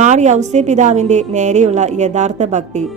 മാർ യൗസേ പിതാവിന്റെ നേരെയുള്ള യഥാർത്ഥ ഭക്തി.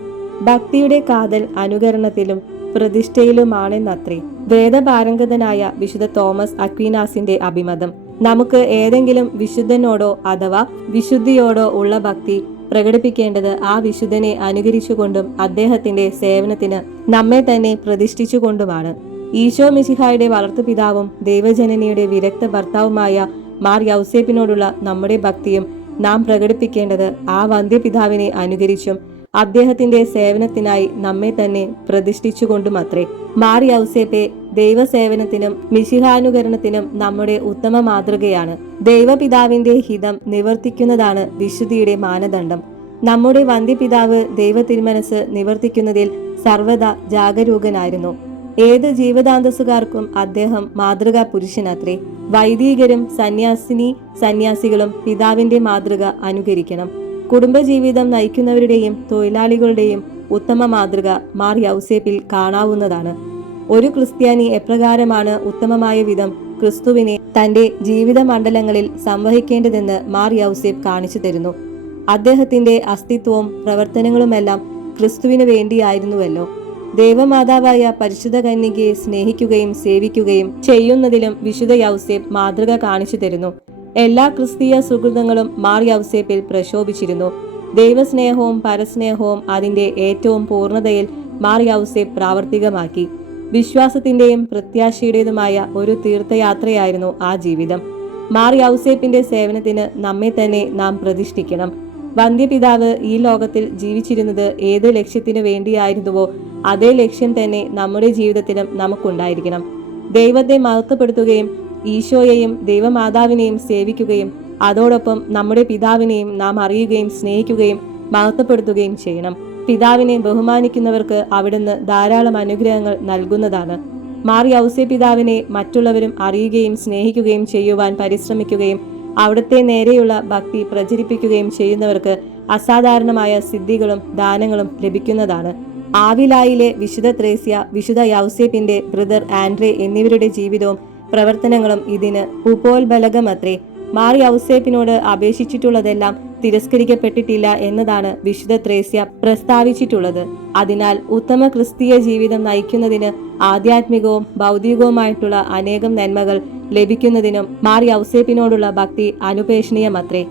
ഭക്തിയുടെ കാതൽ അനുകരണത്തിലും പ്രതിഷ്ഠയിലുമാണെന്നത്രേ വേദപാരംഗതനായ വിശുദ്ധ തോമസ് അക്വീനാസിന്റെ അഭിമതം. നമുക്ക് ഏതെങ്കിലും വിശുദ്ധനോടോ അഥവാ വിശുദ്ധിയോടോ ഉള്ള ഭക്തി പ്രകടിപ്പിക്കേണ്ടത് ആ വിശുദ്ധനെ അനുകരിച്ചുകൊണ്ടും അദ്ദേഹത്തിന്റെ സേവനത്തിന് നമ്മെ തന്നെ പ്രതിഷ്ഠിച്ചുകൊണ്ടുമാണ്. ഈശോ മിശിഹായുടെ വളർത്തുപിതാവും ദൈവജനനിയുടെ വിരക്ത ഭർത്താവുമായ മാർ യൗസേപ്പിനോടുള്ള നമ്മുടെ ഭക്തിയും നാം പ്രകടിപ്പിക്കേണ്ടത് ആ വന്ധ്യപിതാവിനെ അനുകരിച്ചും അദ്ദേഹത്തിന്റെ സേവനത്തിനായി നമ്മെ തന്നെ പ്രതിഷ്ഠിച്ചുകൊണ്ടുമത്രേ. മാർ യൗസേപ്പെ ദൈവസേവനത്തിനും മിശിഹാനുകരണത്തിനും നമ്മുടെ ഉത്തമ മാതൃകയാണ്. ദൈവപിതാവിന്റെ ഹിതം നിവർത്തിക്കുന്നതാണ് വിശുദ്ധിയുടെ മാനദണ്ഡം. നമ്മുടെ വന്ധ്യപിതാവ് ദൈവ തിരുമനസ് നിവർത്തിക്കുന്നതിൽ സർവ്വദാ ജാഗരൂകനായിരുന്നു. ഏത് ജീവിതാന്തസ്സുകാർക്കും അദ്ദേഹം മാതൃകാ പുരുഷനത്രേ. വൈദികരും സന്യാസികളും പിതാവിന്റെ മാതൃക അനുകരിക്കണം. കുടുംബജീവിതം നയിക്കുന്നവരുടെയും തൊഴിലാളികളുടെയും ഉത്തമ മാതൃക മാർ യൗസേപ്പിൽ കാണാവുന്നതാണ്. ഒരു ക്രിസ്ത്യാനി എപ്രകാരമാണ് ഉത്തമമായ വിധം ക്രിസ്തുവിനെ തന്റെ ജീവിത മണ്ഡലങ്ങളിൽ സംവഹിക്കേണ്ടതെന്ന് മാർ യൗസേപ്പ് കാണിച്ചു തരുന്നു. അദ്ദേഹത്തിന്റെ അസ്തിത്വവും പ്രവർത്തനങ്ങളുമെല്ലാം ക്രിസ്തുവിന് വേണ്ടിയായിരുന്നുവല്ലോ. ദേവമാതാവായ പരിശുദ്ധ കന്യകയെ സ്നേഹിക്കുകയും സേവിക്കുകയും ചെയ്യുന്നതിലും വിശുദ്ധ യൗസേപ്പ് മാതൃക കാണിച്ചു തരുന്നു. എല്ലാ ക്രിസ്തീയ സുഹൃതങ്ങളും മാർ യൗസേപ്പിൽ പ്രശോഭിച്ചിരുന്നു. ദൈവസ്നേഹവും പരസ്നേഹവും അതിന്റെ ഏറ്റവും പൂർണ്ണതയിൽ മാർ യൗസേപ്പ് പ്രാവർത്തികമാക്കി. വിശ്വാസത്തിന്റെയും പ്രത്യാശയുടേതുമായ ഒരു തീർത്ഥയാത്രയായിരുന്നു ആ ജീവിതം. മാർ യൗസേപ്പിന്റെ സേവനത്തിന് നമ്മെ തന്നെ നാം പ്രതിഷ്ഠിക്കണം. വന്ധ്യപിതാവ് ഈ ലോകത്തിൽ ജീവിച്ചിരുന്നത് ഏത് ലക്ഷ്യത്തിനു വേണ്ടിയായിരുന്നുവോ അതേ ലക്ഷ്യം തന്നെ നമ്മുടെ ജീവിതത്തിലും നമുക്കുണ്ടായിരിക്കണം. ദൈവത്തെ മഹത്വപ്പെടുത്തുകയും ഈശോയെയും ദൈവമാതാവിനെയും സേവിക്കുകയും അതോടൊപ്പം നമ്മുടെ പിതാവിനെയും നാം അറിയുകയും സ്നേഹിക്കുകയും മഹത്വപ്പെടുത്തുകയും ചെയ്യണം. പിതാവിനെ ബഹുമാനിക്കുന്നവർക്ക് അവിടുന്ന് ധാരാളം അനുഗ്രഹങ്ങൾ നൽകുന്നതാണ്. മാർ യൗസേ പിതാവിനെ മറ്റുള്ളവരും അറിയുകയും സ്നേഹിക്കുകയും ചെയ്യുവാൻ പരിശ്രമിക്കുകയും അവിടുത്തെ നേരെയുള്ള ഭക്തി പ്രചരിപ്പിക്കുകയും ചെയ്യുന്നവർക്ക് അസാധാരണമായ സിദ്ധികളും ദാനങ്ങളും ലഭിക്കുന്നതാണ്. ആവിലായിലെ വിശുദ്ധ ത്രേസ്യ, വിശുദ്ധ യൗസേപ്പിന്റെ ബ്രദർ ആൻഡ്രേ എന്നിവരുടെ ജീവിതവും പ്രവർത്തനങ്ങളും ഇതിന് ഉപോത്ബലകമത്രേ. മാർ യൗസേപ്പിനോട് അപേക്ഷിച്ചിട്ടുള്ളതെല്ലാം തിരസ്കരിക്കപ്പെട്ടിട്ടില്ല എന്നതാണ് വിശുദ്ധ ത്രേസ്യ പ്രസ്താവിച്ചിട്ടുള്ളത്. അതിനാൽ ഉത്തമ ക്രിസ്തീയ ജീവിതം നയിക്കുന്നതിന് ആധ്യാത്മികവും ഭൗതികവുമായിട്ടുള്ള അനേകം നന്മകൾ ലഭിക്കുന്നതിനും മാർ യൗസേപ്പിനോടുള്ള ഭക്തി അനുപേക്ഷണീയമത്രേ.